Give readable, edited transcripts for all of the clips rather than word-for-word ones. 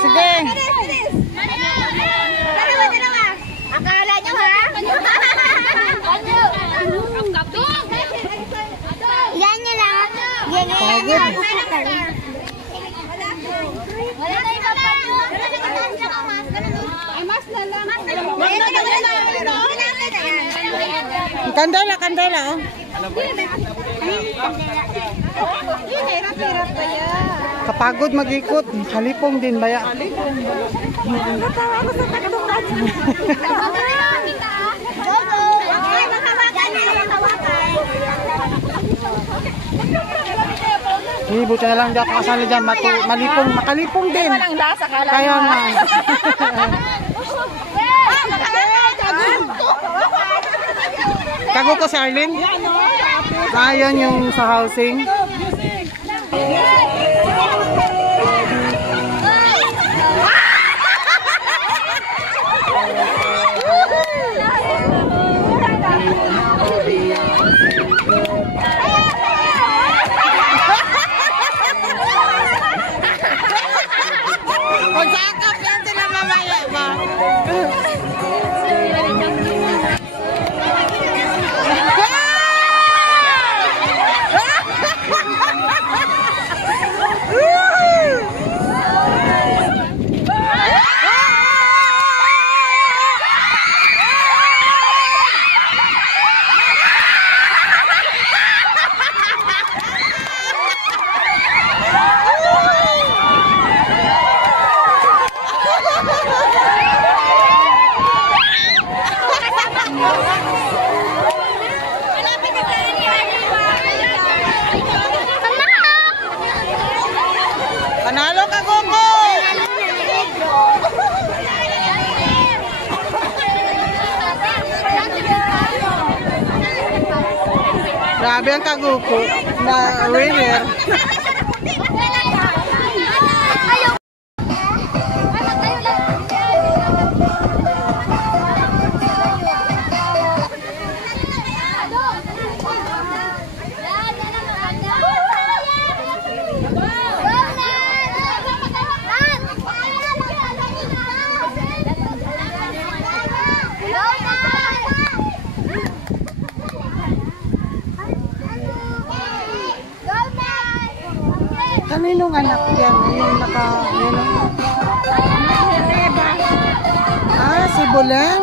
Sige. Dalawa. Akala nyo ha? Yan nyo lang. Yan nyo lang. Wala na iba pa nyo. Mas na lang. Kandela, kandela. Hirap pa yan. Kapagod mag-ikot. Halipong din baya. Natawa ko sa taga-dukat. Buti na lang dyan kasali dyan. Malipong, makalipong din. Walang lasa, kala kaya nga. Kago ko si Arlene. Ayan yung sa housing. Magsakap yan sila mamaya ba? Panalo ka, Gogo! Grabe ang kaguko na winner. Kaninong anak yan? Yung naka... Ah, si Bulan.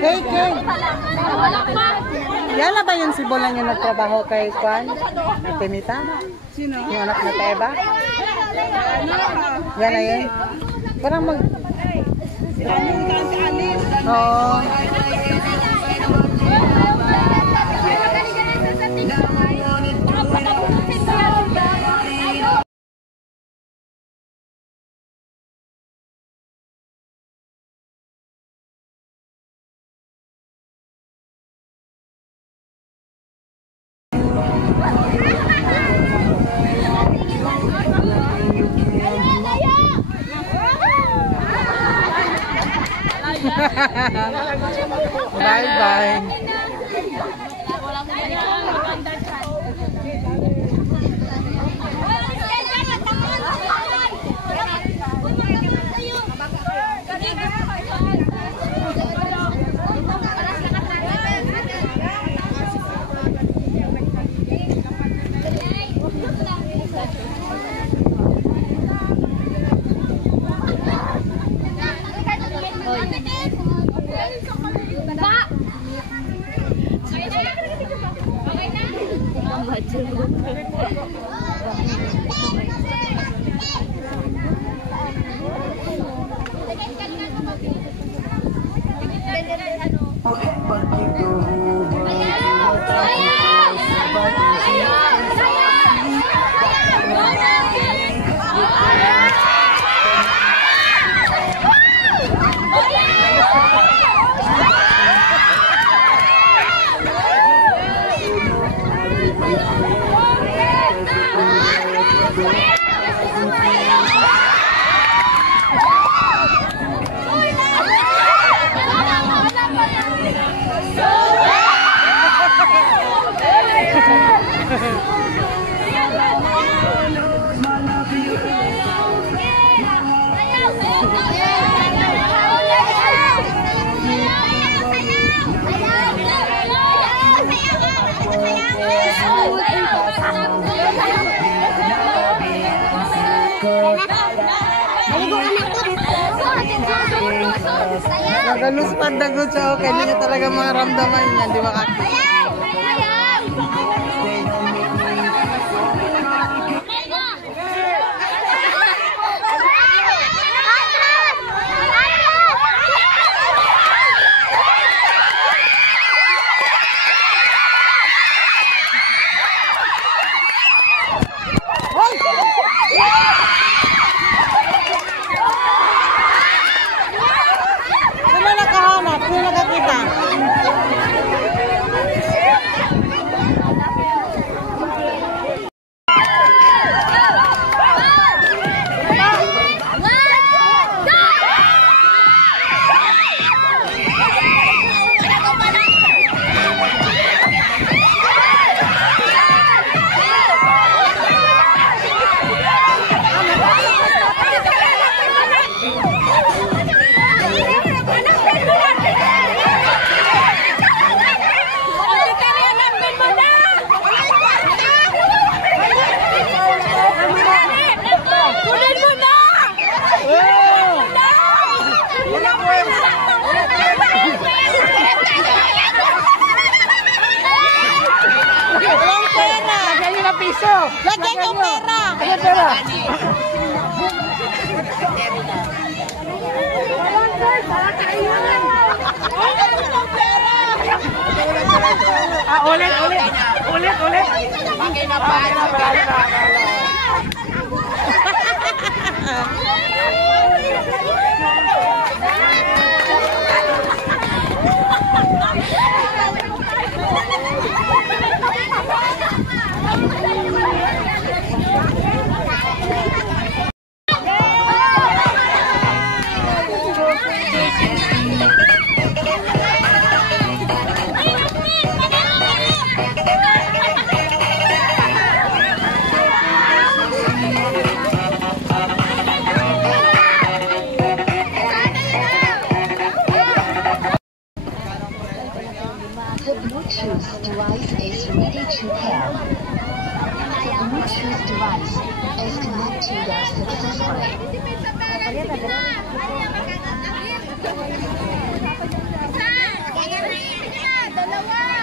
Kay. Yan na ba yung si Bulan yung nagtrabaho kay Juan? Timita? Sino? Yung anak na Teba? Yan na yun? Parang mag... Oo. Bye-bye. Nagalus pa dagot siya, okay, hindi niya talaga maramdaman niya, di ba kaki? piso. Lagyan yung pera. Ano pera? Ulit. Bakit na pa? The Bluetooth device is ready to pair. The Bluetooth device is connected successfully. Dalawa.